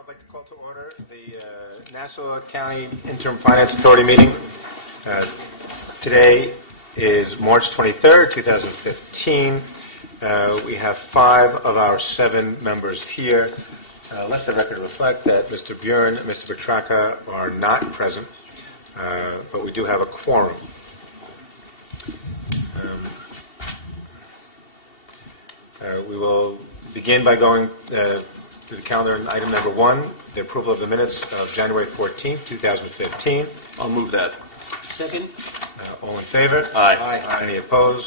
I'd like to call to order the Nassau County Interim Finance Authority meeting. Today is March 23rd, 2015. We have 5 of our 7 members here. Let the record reflect that Mr. Bjorn and Mr. Petraka are not present, but we do have a quorum. We will begin by going to the calendar in item number 1, the approval of the minutes of January 14th, 2015. I'll move that. Second. All in favor? Aye. Aye. Any opposed?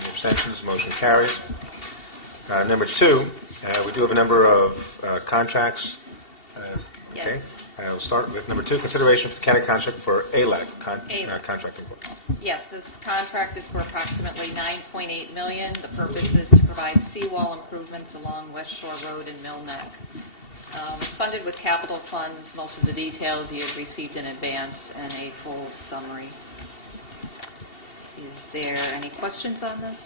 Any abstentions? Motion carries. Number 2, we do have a number of contracts. Yes. Okay. We'll start with number 2, consideration for the county contract for ALAC contracting. Yes, this contract is for approximately $9.8 million. The purpose is to provide seawall improvements along West Shore Road in Mill Neck. It's funded with capital funds. Most of the details you have received in advance and a full summary. Is there any questions on this?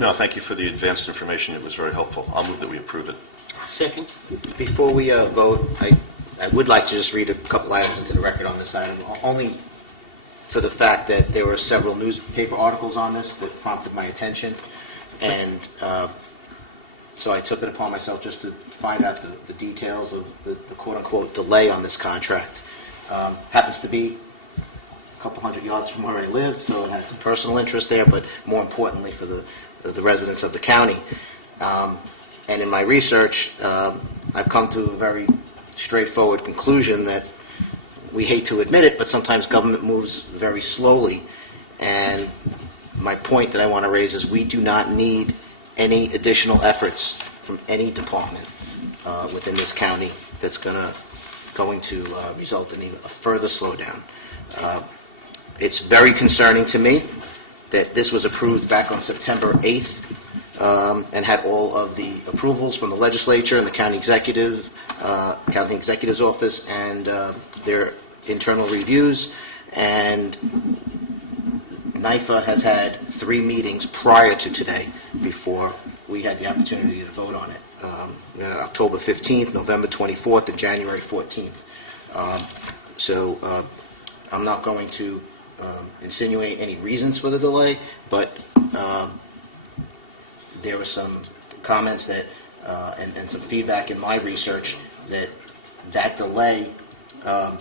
No, thank you for the advanced information. It was very helpful. I'll move that we approve it. Second. Before we vote, I would like to just read a couple items into the record on this item, only for the fact that there were several newspaper articles on this that prompted my attention, and so I took it upon myself just to find out the details of the quote-unquote delay on this contract. Happens to be a couple hundred yards from where I live, so it had some personal interest there, but more importantly for the residents of the county. And in my research, I've come to a very straightforward conclusion that we hate to admit it, but sometimes government moves very slowly. And my point that I want to raise is we do not need any additional efforts from any department within this county that's going to result in a further slowdown. It's very concerning to me that this was approved back on September 8th and had all of the approvals from the legislature and the county executive's office and their internal reviews. And NIFA has had 3 meetings prior to today before we had the opportunity to vote on it. October 15th, November 24th, and January 14th. So I'm not going to insinuate any reasons for the delay, but there were some comments that and some feedback in my research that delay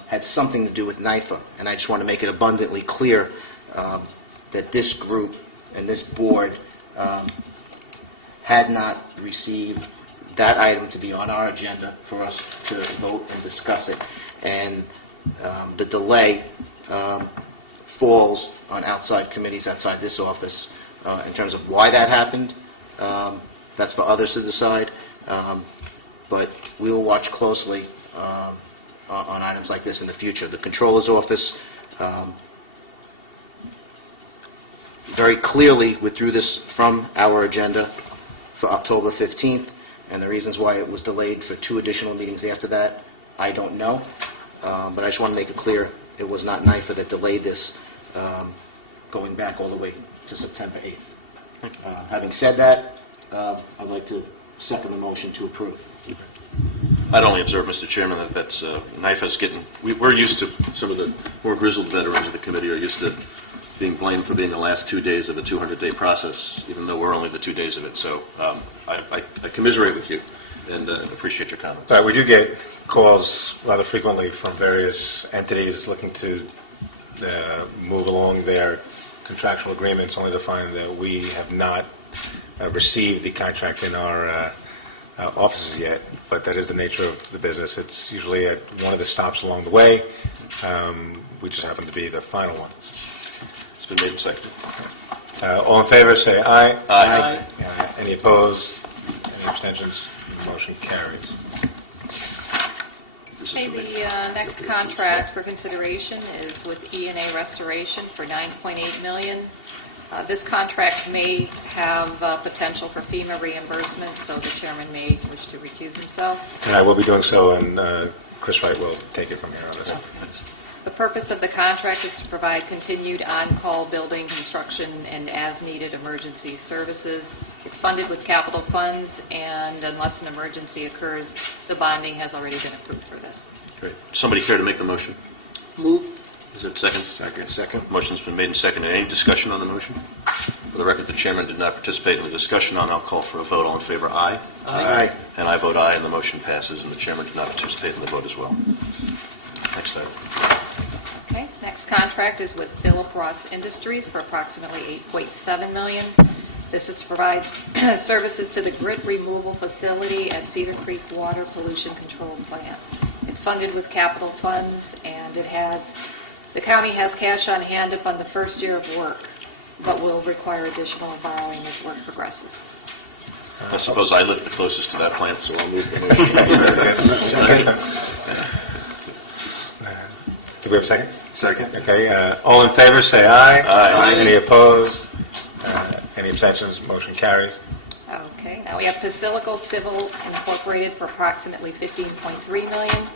had something to do with NIFA, and I just want to make it abundantly clear that this group and this board had not received that item to be on our agenda for us to vote and discuss it, and the delay falls on outside committees outside this office. In terms of why that happened, that's for others to decide, but we will watch closely on items like this in the future. The Controller's Office very clearly withdrew this from our agenda for October 15th, and the reasons why it was delayed for 2 additional meetings after that, I don't know, but I just want to make it clear it was not NIFA that delayed this going back all the way to September 8th. Having said that, I'd like to second the motion to approve. I'd only observe, Mr. Chairman, that's NIFA's getting... We're used to, some of the more grizzled veterans of the committee are used to being blamed for being the last 2 days of a 200-day process, even though we're only the 2 days of it. So I commiserate with you and appreciate your comments. We do get calls rather frequently from various entities looking to move along their contractual agreements, only to find that we have not received the contract in our offices yet, but that is the nature of the business. It's usually at one of the stops along the way. We just happen to be the final one. It's been made and seconded. All in favor, say aye. Aye. Any opposed? Any abstentions? The motion carries. Okay, the next contract for consideration is with E&A Restoration for $9.8 million. This contract may have potential for FEMA reimbursement, so the chairman may wish to recuse himself. And I will be doing so, and Chris Wright will take it from here on this. The purpose of the contract is to provide continued on-call building, construction, and as-needed emergency services. It's funded with capital funds, and unless an emergency occurs, the bonding has already been approved for this. Great. Somebody care to make the motion? Move. Is there a second? Second. Motion's been made and seconded. Any discussion on the motion? For the record, the chairman did not participate in the discussion on. I'll call for a vote. All in favor, aye. Aye. And I vote aye, and the motion passes, and the chairman did not participate in the vote as well. Next item. Okay, next contract is with Philip Ross Industries for approximately $8.7 million. This is to provide services to the grit removal facility at Cedar Creek Water Pollution Control Plant. It's funded with capital funds, and the county has cash on hand to fund the first year of work, but will require additional borrowing as work progresses. I suppose I live the closest to that plant, so I'll move the motion. Do we have a second? Second. Okay, all in favor, say aye. Aye. Any opposed? Any abstentions? Motion carries. Okay, now we have Basilico Civil Incorporated for approximately $15.3 million.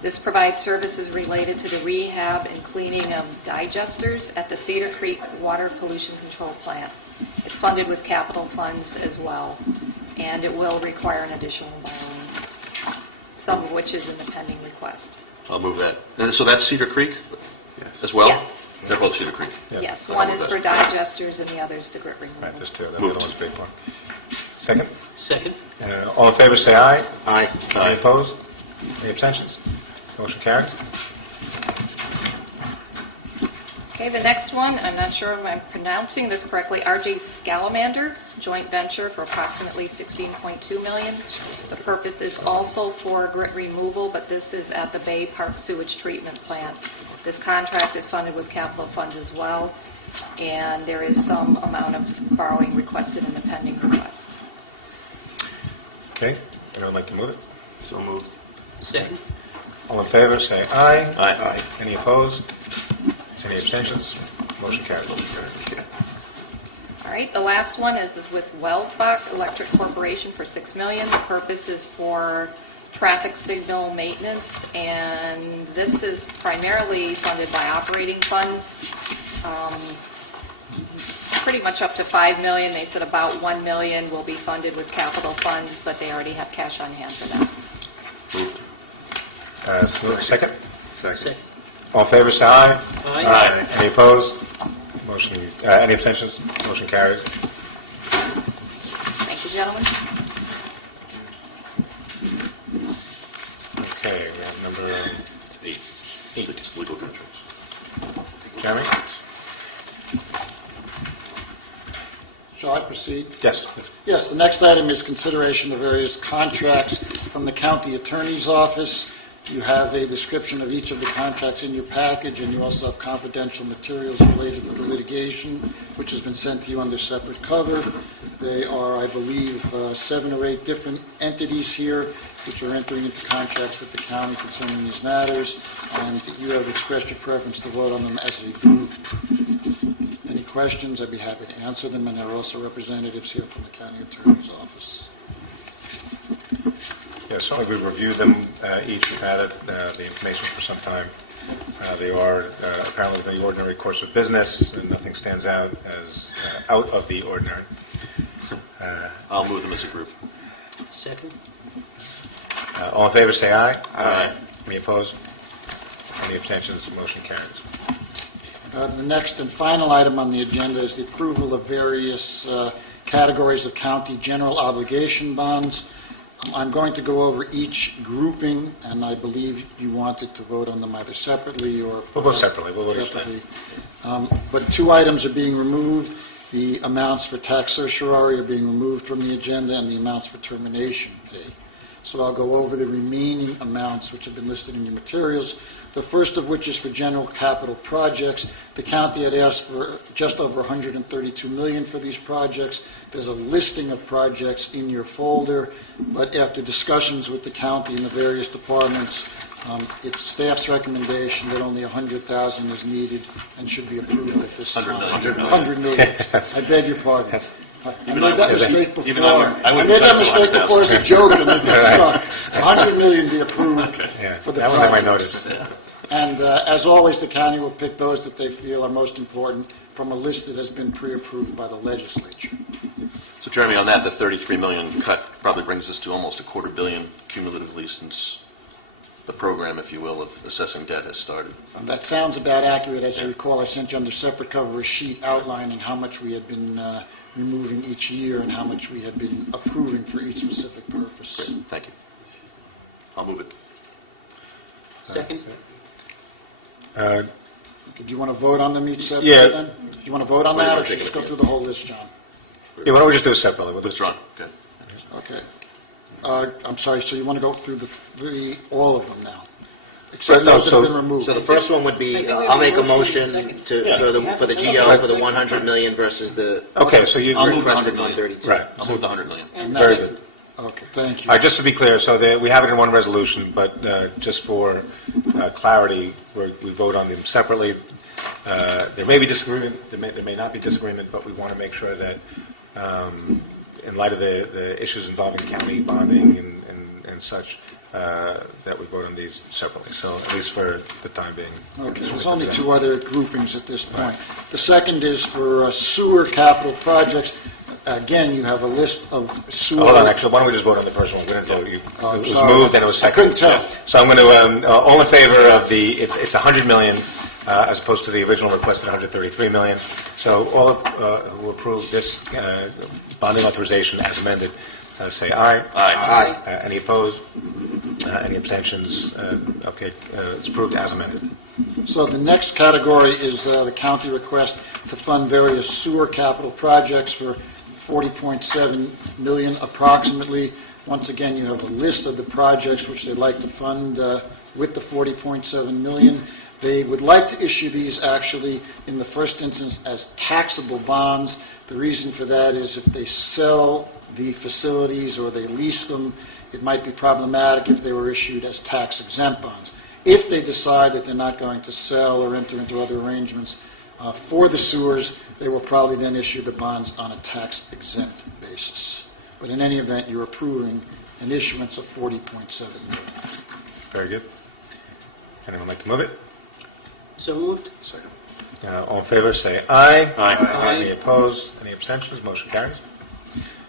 This provides services related to the rehab and cleaning of digesters at the Cedar Creek Water Pollution Control Plant. It's funded with capital funds as well, and it will require an additional borrowing, some of which is in the pending request. I'll move that. And so that's Cedar Creek as well? Yeah. They're both Cedar Creek. Yeah. Yes, one is for digesters and the other is the grit removal. Right, there's two. That Moved. one's a big one. Second? Second. All in favor, say aye. Aye. Any opposed? Any abstentions? Motion carries. Okay, the next one, I'm not sure if I'm pronouncing this correctly, RJ Scalamander, joint venture for approximately $16.2 million. The purpose is also for grit removal, but this is at the Bay Park Sewage Treatment Plant. This contract is funded with capital funds as well, and there is some amount of borrowing requested in the pending request. Okay, anyone like to move it? So moved. Second. All in favor, say aye. Aye. Any opposed? Any abstentions? Motion carries. All right, the last one is with Wellsbach Electric Corporation for $6 million. The purpose is for traffic signal maintenance, and this is primarily funded by operating funds. Pretty much up to $5 million. They said about $1 million will be funded with capital funds, but they already have cash on hand for that. Moved. Second? Second. All in favor, say aye. Aye. Any opposed? Motion. Any abstentions? Motion carries. Thank you, gentlemen. Okay, we have number 8. It's legal contracts. Jeremy? Shall I proceed? Yes. Yes, the next item is consideration of various contracts from the county attorney's office. You have a description of each of the contracts in your package, and you also have confidential materials related to the litigation, which has been sent to you under separate cover. They are, I believe, 7 or 8 different entities here which are entering into contracts with the county concerning these matters, and you have expressed your preference to vote on them as a group. Any questions? I'd be happy to answer them, and there are also representatives here from the county attorney's office. Yeah, certainly we've reviewed them each. We've had the information for some time. They are apparently the ordinary course of business, and nothing stands out as out of the ordinary. I'll move them as a group. Second. All in favor, say aye. Aye. Any opposed? Any abstentions? Motion carries. The next and final item on the agenda is the approval of various categories of county general obligation bonds. I'm going to go over each grouping, and I believe you wanted to vote on them either separately or... We'll vote separately. We'll vote each separately. time. But 2 items are being removed. The amounts for tax certiorari are being removed from the agenda, and the amounts for termination pay. So I'll go over the remaining amounts which have been listed in your materials. The first of which is for general capital projects. The county had asked for just over $132 million for these projects. There's a listing of projects in your folder, but after discussions with the county and the various departments, it's staff's recommendation that only $100,000 is needed and should be approved at this time. $100 million. I beg your pardon. I made that mistake before. I made that mistake before as a joke, and I got stuck. $100 million be approved Yeah, for the that one I might projects. notice. And as always, the county will pick those that they feel are most important from a list that has been pre-approved by the legislature. So Jeremy, on that, the $33 million cut probably brings us to almost $250 million cumulatively since the program, if you will, of assessing debt has started. That sounds about accurate. As you recall, I sent you under separate cover a sheet outlining how much we had been removing each year and how much we had been approving for each specific purpose. Great, thank you. I'll move it. Second. Do you want to vote on them each separately Yeah. then? Do you want to vote on that, or should we just go through the whole list, John? Yeah, why don't we just do it separately? We'll do it. Withdrawn, okay. Okay. I'm sorry, so you want to go through all of them now? Except No, those that so- have been removed. So the first one would be, I'll make a motion for the GO for the 100 million versus the Okay, so you... I'll move the requested 100 million. 132. Right. I'll move the $100 million. And Very that's- good. Okay, thank you. All right, just to be clear, so we have it in one resolution, but just for clarity, we vote on them separately. There may be disagreement, there may not be disagreement, but we want to make sure that in light of the issues involving county bonding and such, that we vote on these separately, so at least for the time being. Okay, there's only two other groupings at this point. The second is for sewer capital projects. Again, you have a list of sewer... Hold on, actually, why don't we just vote on the first one? We didn't vote. It I'm was sorry. moved and it was I seconded. couldn't tell. So I'm going to, all in favor of it's $100 million as opposed to the original requested $133 million. So all who approve this bonding authorization as amended, say aye. Aye. Any opposed? Any abstentions? Okay, it's approved as amended. So the next category is the county request to fund various sewer capital projects for $40.7 million approximately. Once again, you have a list of the projects which they'd like to fund with the $40.7 million. They would like to issue these actually in the first instance as taxable bonds. The reason for that is if they sell the facilities or they lease them, it might be problematic if they were issued as tax-exempt bonds. If they decide that they're not going to sell or enter into other arrangements for the sewers, they will probably then issue the bonds on a tax-exempt basis. But in any event, you're approving an issuance of $40.7 million. Very good. Anyone like to move it? So moved. Second. All in favor, say aye. Aye. Any opposed? Any abstentions? Motion carries.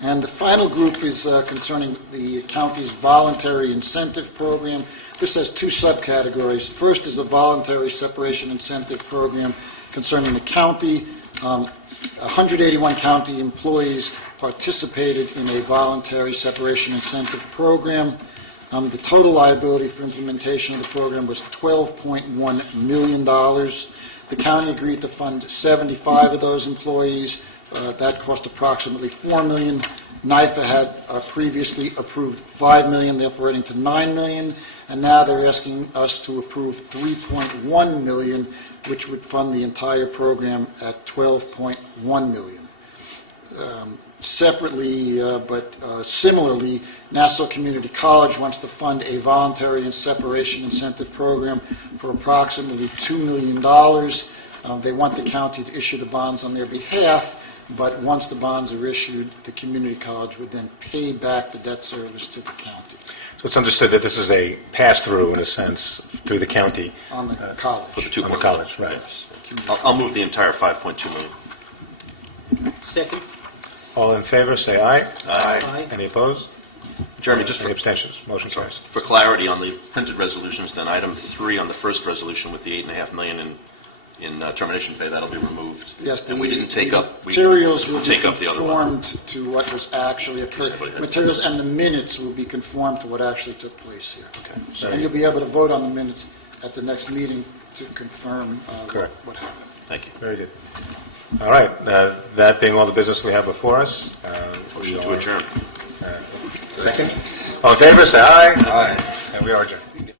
And the final group is concerning the county's voluntary incentive program. This has two subcategories. First is a voluntary separation incentive program concerning the county. 181 county employees participated in a voluntary separation incentive program. The total liability for implementation of the program was $12.1 million. The county agreed to fund 75 of those employees. That cost approximately $4 million. NIFA had previously approved $5 million, therefore adding to $9 million, and now they're asking us to approve $3.1 million, which would fund the entire program at $12.1 million. Separately, but similarly, Nassau Community College wants to fund a voluntary and separation incentive program for approximately $2 million. They want the county to issue the bonds on their behalf, but once the bonds are issued, the community college would then pay back the debt service to the county So it's understood that this is a pass-through, in a sense, through the county. on the college. For the two On the point- college, right. I'll move the entire $5.2 million. Second. All in favor, say aye. Aye. Any opposed? Jeremy, just Any for abstentions? Motion carries. For clarity on the printed resolutions, then item 3 on the first resolution with the $8.5 million in termination pay, that'll be removed. Yes, And we didn't take up... materials will be take up the other one. conformed to what was actually occurred. Materials and the minutes will be conformed to what actually took place here. Okay. And you'll be able to vote on the minutes at the next meeting to confirm Correct. what happened. Thank you. Very good. All right. That being all the business we have before us. Motion to adjourn. Second. All in favor, say aye. Aye. And we are adjourned.